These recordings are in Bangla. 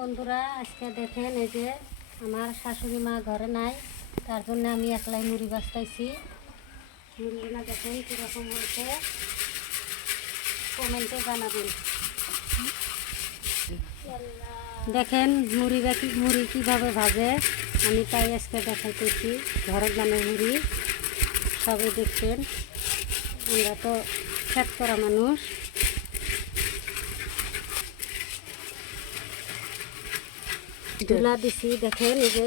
বন্ধুরা, আজকে দেখেন এই যে আমার শাশুড়ি মা ঘরে নাই, তার জন্য আমি একলাই মুড়ি বাছতেছি। মুড়িগুলো দেখেন কীরকম হয়েছে, কমেন্টে জানাবেন। দেখেন মুড়ি কীভাবে ভাজে, আমি তাই আজকে দেখাইতেছি। ঘরের দামের মুড়ি সবাই দেখছেন, আমরা তো খেত করা মানুষ। ধুলা দিছি, দেখেন এই যে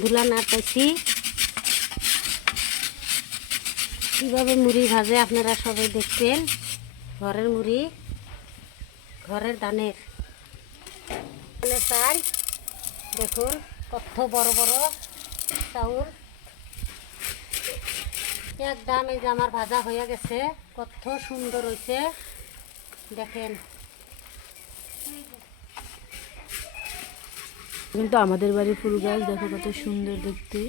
ধুলা নাড়তেছি। কীভাবে মুড়ি ভাজে আপনারা সবাই দেখছেন। ঘরের মুড়ি, ঘরের ধানের চাল, দেখুন কত বড় বড় চাউল। একদম এই যে আমার ভাজা হয়ে গেছে, কত সুন্দর হয়েছে দেখেন। কিন্তু আমাদের বাড়ির ফুল গাছ দেখো কত সুন্দর দেখতে।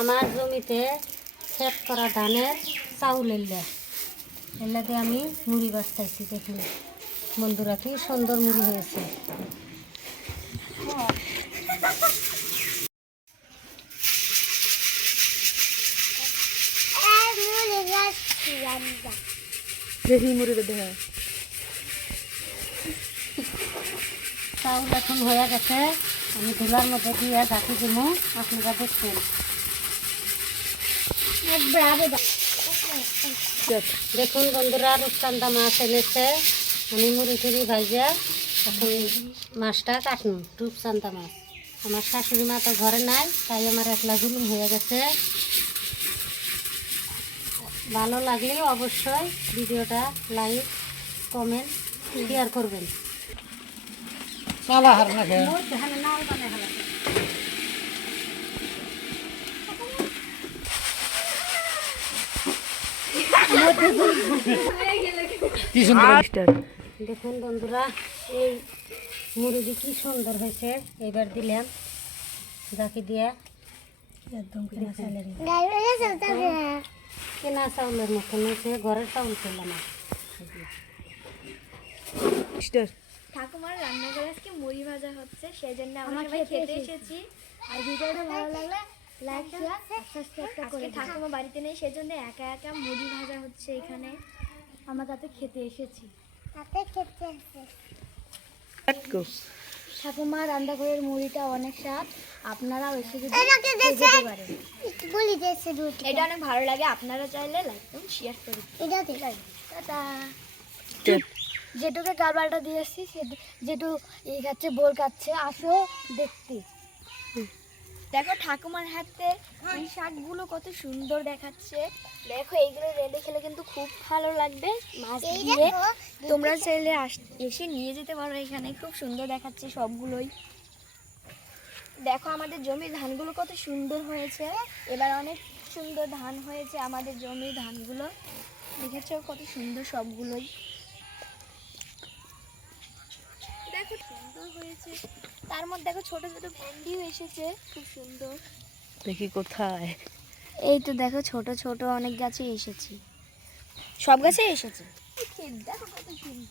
আমার জমিতে ক্ষেত করা ধানের চাউল এলাকে আমি মুড়ি বাছতেছি। দেখুন বন্ধুরা, কি সুন্দর মুড়ি হয়েছে। দেখি মুড়ি দেখা চাউল এখন হয়ে গেছে, আমি ধুলার মধ্যে দিয়ে রাখি দিব, আপনারা দেখছেন। দেখুন বন্ধুরা, রূপচান্দা মাছ এনেছে, আমি মুড়ি টুড়ি ভাইজা এখন মাছটা কাটুন। রূপচান্দা মাছ, আমার শাশুড়ি মা তো ঘরে নাই, তাই আমার একলা জুলুম হয়ে গেছে। ভালো লাগলে অবশ্যই ভিডিওটা লাইক, কমেন্ট, শেয়ার করবেন। দেখুন বন্ধুরা, এই মুরগি কি সুন্দর হয়েছে। এবার দিলাম রাখি দিয়া একদম কেনা চাউলের মতন হয়েছে, ঘরের চাউল খেলাম না। ঠাকুমার রান্নাঘরে আজকে মুড়ি ভাজা হচ্ছে, সেই জন্য আমরা সবাই খেতে এসেছি। আর ভিডিওটা ভালো লাগলে লাইক, শেয়ার, সাবস্ক্রাইব করে। ঠাকুমা বাড়িতে নেই, সেজন্য একা একা মুড়ি ভাজা হচ্ছে এখানে। আমরা তাতে খেতে এসেছি। ঠাকুমার রান্নাঘরের মুড়িটা অনেক স্বাদ, আপনারাও এসে যেতে পারেন। এটা অনেক ভালো লাগে, আপনারা চাইলে লাইক করুন, শেয়ার করুন। টাটা। যেটুকে গালবালটা দিয়েছি, যেটু এই খাচ্ছে, বোল খাচ্ছে, আসো দেখতে। দেখো ঠাকুমার হাতে এই শাকগুলো কত সুন্দর দেখাচ্ছে। দেখো এইগুলো রেঁধে খেলে কিন্তু খুব ভালো লাগবে মাছ দিয়ে। তোমরা চাইলে এসে নিয়ে যেতে পারো, এখানে খুব সুন্দর দেখাচ্ছে সবগুলোই। দেখো আমাদের জমির ধানগুলো কত সুন্দর হয়েছে, এবার অনেক সুন্দর ধান হয়েছে আমাদের জমির ধানগুলো। দেখেছো কত সুন্দর সবগুলোই, দেখো সুন্দর হয়েছে। তার মধ্যে দেখো ছোট ছোট ভেন্ডিও এসেছে, খুব সুন্দর। দেখি কোথায়, এই তো দেখো ছোট ছোট অনেক গাছে এসেছে, সব গাছে এসেছে। দেখো কত সুন্দর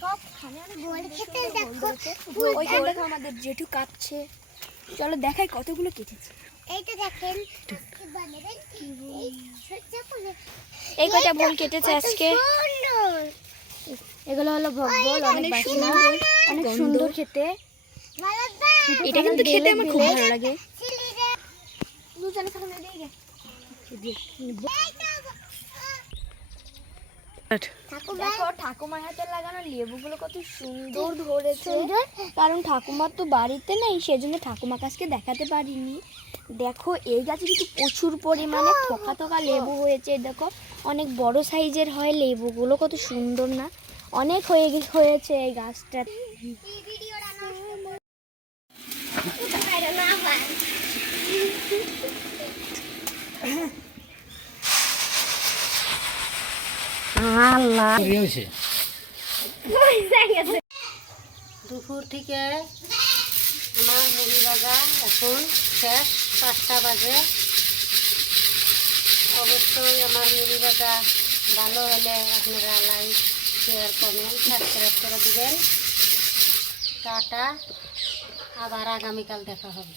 সবখানে দেখো আমাদের জেঠু কাটছে। চলো দেখাই কতগুলো কেটেছে। এইটা দেখেন, এই কটা ভোল কেটেছে আজকে। এগুলো হলো ভোল, অনেক বাসনা, অনেক সুন্দর খেতে। এটা কিন্তু খেতে আমার খুব ভালো লাগে। দেখো ঠাকুমার হাতে লাগানো লেবুগুলো কত সুন্দর ধরেছে, কারণ ঠাকুমার তো বাড়িতে নেই, সেজন্য ঠাকুমাকে আজকে দেখাতে পারিনি। দেখো এই গাছে কিন্তু প্রচুর পরিমাণে থোকা থোকা লেবু হয়েছে। দেখো অনেক বড় সাইজের হয় লেবুগুলো, কত সুন্দর না, অনেক হয়েছে এই গাছটা। দুপুর থেকে আমার মুড়ি ভাজা এখন শেষ। 5টা বাজে। অবশ্যই আমার মুড়ি ভাজা ভালো হলে আপনারা লাইক শেয়ার কমেন্ট সাবস্ক্রাইব করে দেবেন। টাটা, আবার আগামীকাল দেখা হবে।